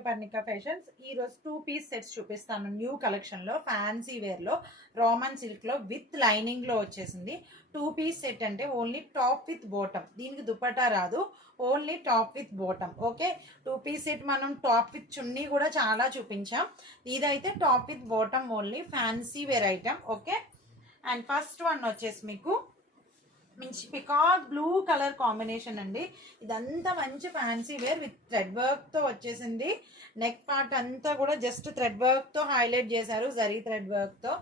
To Parnika fashions. ఈ రోజు 2 piece sets చూపిస్తాను. న్యూ కలెక్షన్ లో ఫ్యాన్సీ వేర్ లో రోమన్ సిల్క్ లో విత్ లైనింగ్ లో వచ్చేసింది. 2 పీస్ సెట్ అంటే ఓన్లీ టాప్ విత్ బాటమ్, దీనికి దుపట్టా రాదు, only top with bottom. Okay, 2 piece set మనం టాప్ విత్ చున్నీ కూడా చాలా చూపించాం. ఇదైతే top with bottom only fancy wear item. Okay, and first one వచ్చేసి మీకు మంచి పికాక్ బ్లూ కలర్ కాంబినేషన్ అండి. ఇదంతా మంచి fancy wear with thread work తో వచ్చేసింది. నెక్ పార్ట్ అంతా కూడా జస్ట్ థ్రెడ్ వర్క్ తో హైలైట్ చేశారు, జరీ థ్రెడ్ వర్క్ తో.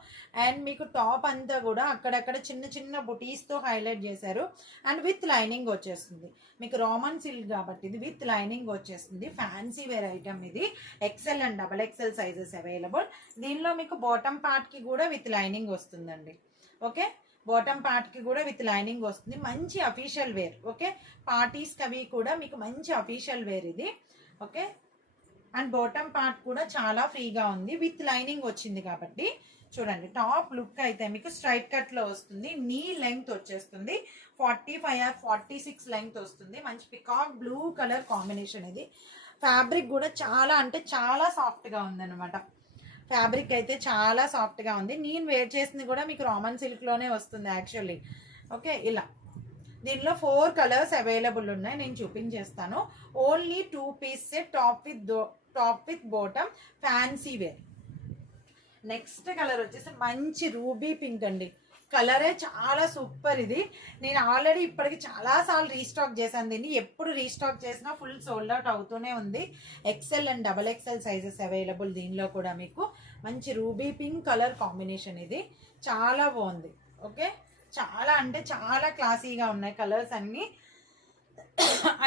అండ్ మీకు టాప్ అంతా కూడా అక్కడక్కడ చిన్న చిన్న బుటీస్ తో హైలైట్ చేశారు. అండ్ విత్ లైనింగ్ వచ్చేస్తుంది. మీకు రోమన్ సిల్క్ కాబట్టి ఇది విత్ లైనింగ్ వచ్చేస్తుంది. ఫ్యాన్సీ వేర్ ఐటమ్ ఇది. XL and double XL sizes available. దీనిలో మీకు బాటమ్ పార్ట్ కి కూడా విత్ లైనింగ్ వస్తుందండి. ఓకే, బాటమ్ పార్ట్ కి కూడా విత్ లైనింగ్ వస్తుంది. మంచి అఫీషియల్ వేర్. ఓకే, పార్టీస్ కవి కూడా మీకు మంచి అఫీషియల్ వేర్ ఇది. ఓకే, అండ్ బాటమ్ పార్ట్ కూడా చాలా ఫ్రీగా ఉంది, విత్ లైనింగ్ వచ్చింది కాబట్టి. చూడండి, టాప్ లుక్ అయితే మీకు స్ట్రైట్ కట్ లో వస్తుంది. నీ లెంగ్త్ వచ్చేస్తుంది 45 or 46 లెంగ్త్ వస్తుంది. మంచి పికాక్ బ్లూ కలర్ కాంబినేషన్ ఇది. ఫ్యాబ్రిక్ కూడా చాలా అంటే చాలా సాఫ్ట్ గా ఉంది అనమాట. ఫ్యాబ్రిక్ అయితే చాలా సాఫ్ట్గా ఉంది. నేను వేర్ చేసింది కూడా మీకు రోమన్ సిల్క్లోనే వస్తుంది యాక్చువల్లీ. ఓకే, ఇలా దీనిలో 4 కలర్స్ అవైలబుల్ ఉన్నాయి, నేను చూపించేస్తాను. Only 2 piece set top with bottom fancy wear. Next colour వచ్చేసి మంచి రూబీ పింక్ అండి. కలరే చాలా సూపర్ ఇది. నేను ఆల్రెడీ ఇప్పటికి చాలాసార్లు రీస్టాక్ చేశాను దీన్ని. ఎప్పుడు రీస్టాక్ చేసినా ఫుల్ సోల్డ్ అవుట్ అవుతూనే ఉంది. XL and double XL sizes available. దీనిలో కూడా మీకు మంచి రూబీ పింక్ కలర్ కాంబినేషన్ ఇది. చాలా బాగుంది. ఓకే, చాలా అంటే చాలా క్లాసీగా ఉన్నాయి కలర్స్ అన్నీ.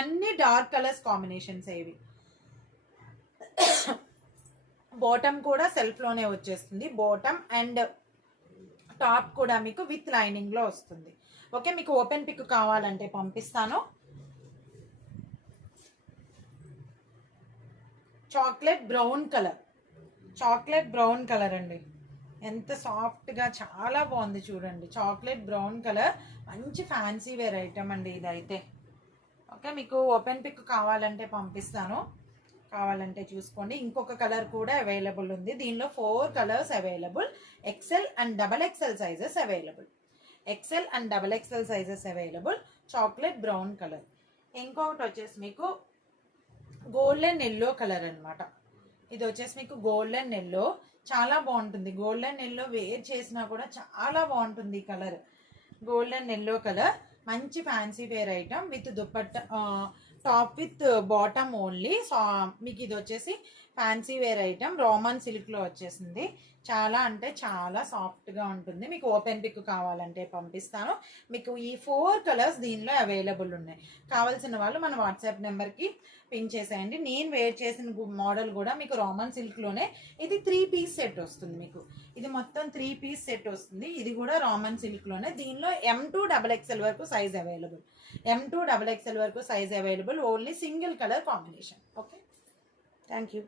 అన్ని డార్క్ కలర్స్ కాంబినేషన్స్ ఇవి. బాటమ్ కూడా సెల్ఫ్లోనే వచ్చేస్తుంది. బాటమ్ అండ్ టాప్ కూడా మీకు విత్ లైనింగ్ లో వస్తుంది. ఓకే, మీకు ఓపెన్ పిక్ కావాలంటే పంపిస్తాను. Chocolate brown colour, chocolate brown colour అండి. ఎంత సాఫ్ట్ గా చాలా బాగుంది చూడండి. చాక్లెట్ బ్రౌన్ కలర్ మంచి ఫ్యాన్సీ వేర్ ఐటమ్ అండి ఇదైతే. ఓకే, మీకు ఓపెన్ పిక్ కావాలంటే పంపిస్తాను, కావాలంటే చూసుకోండి. ఇంకొక కలర్ కూడా అవైలబుల్ ఉంది. దీనిలో 4 colours available. XL and double XL sizes available. XL and double XL sizes available. Chocolate brown colour. ఇంకొకటి వచ్చేసి మీకు గోల్డెన్ ఎల్లో కలర్ అనమాట. ఇది వచ్చేసి మీకు గోల్డెన్ ఎల్లో, చాలా బాగుంటుంది. గోల్డెన్ ఎల్లో వేర్ చేసినా కూడా చాలా బాగుంటుంది ఈ కలర్. గోల్డెన్ ఎల్లో కలర్ మంచి fancy wear item with dupatta, top with bottom only. So మీకు ఇది వచ్చేసి fancy wear item Roman silk లో వచ్చేసింది. చాలా అంటే చాలా సాఫ్ట్ గా ఉంటుంది. మీకు ఓపెన్ పిక్ కావాలంటే పంపిస్తాను. మీకు ఈ 4 కలర్స్ దీనిలో అవైలబుల్ ఉన్నాయి. కావాల్సిన వాళ్ళు మన వాట్సాప్ నెంబర్ కి పిన్ చేసేయండి. నేను వేర్ చేసిన మోడల్ కూడా మీకు రోమన్ సిల్క్ లోనే. ఇది 3 పీస్ సెట్ వస్తుంది మీకు. ఇది మొత్తం 3 పీస్ సెట్ వస్తుంది. ఇది కూడా రోమన్ సిల్క్ లోనే. దీనిలో M2 డబల్ ఎక్స్ఎల్ వరకు size available. M2 double XL వరకు size available. Only single colour combination. Okay, thank you.